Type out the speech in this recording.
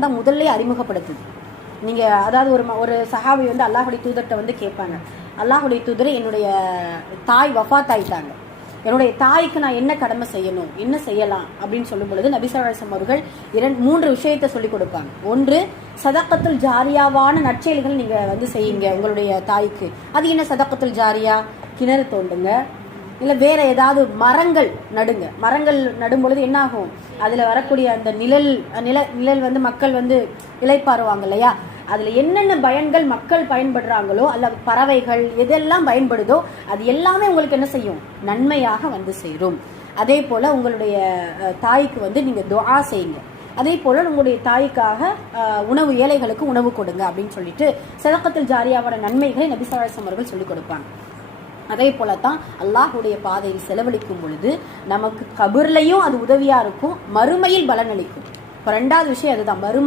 தான் முதல்ல அறிமுகப்படுத்துது. நீங்க அதாவது ஒரு சஹாபி வந்து அல்லாஹுடைய தூதர்கிட்ட வந்து கேட்பாங்க, அல்லாஹுடைய தூதர் என்னுடைய தாய் வஃபாத் ஆயிட்டாங்க, என்னுடைய தாய்க்கு நான் என்ன கடமை செய்யணும், என்ன செய்யலாம் அப்படின்னு சொல்லும் பொழுது நபி ஸல்லல்லாஹு அலைஹி வஸல்லம் அவர்கள் 3 விஷயத்தை சொல்லிக் கொடுப்பாங்க. ஒன்று, சதக்கத்துல் ஜாரியாவான நற்செயல்கள் நீங்க வந்து செய்யுங்க உங்களுடைய தாய்க்கு. அது என்ன சதக்கத்துல் ஜாரியா? கிணறு தோண்டுங்க, இல்லை வேற ஏதாவது மரங்கள் நடுங்க. மரங்கள் நடும் பொழுது என்ன ஆகும், அதுல வரக்கூடிய அந்த நிழல் வந்து மக்கள் வந்து இளைப்பாறுவாங்க இல்லையா, அதுல என்னென்ன பயன்கள் மக்கள் பயன்படுறாங்களோ அல்ல பறவைகள் எதெல்லாம் பயன்படுதோ அது எல்லாமே உங்களுக்கு என்ன செய்யும், நன்மையாக வந்து சேரும். அதே போல உங்களுடைய தாய்க்கு வந்து நீங்க துஆ செய்யுங்க. அதே போல உங்களுடைய தாய்க்காக உணவு, ஏழைகளுக்கு உணவு கொடுங்க அப்படின்னு சொல்லிட்டு சதக்கத்துல் ஜாரியாவோட நன்மைகளை நபி ஸல்லல்லாஹு அலைஹி வஸல்லம் அவர்கள் சொல்லிக் கொடுப்பாங்க. அதே போலத்தான் அல்லாஹுடைய பாதையில் செலவழிக்கும் பொழுது நமக்கு கபர்லையும் அது உதவியா இருக்கும், மறுமையில் பலனளிக்கும். இப்போ 2வது விஷயம் அதுதான், மறுமை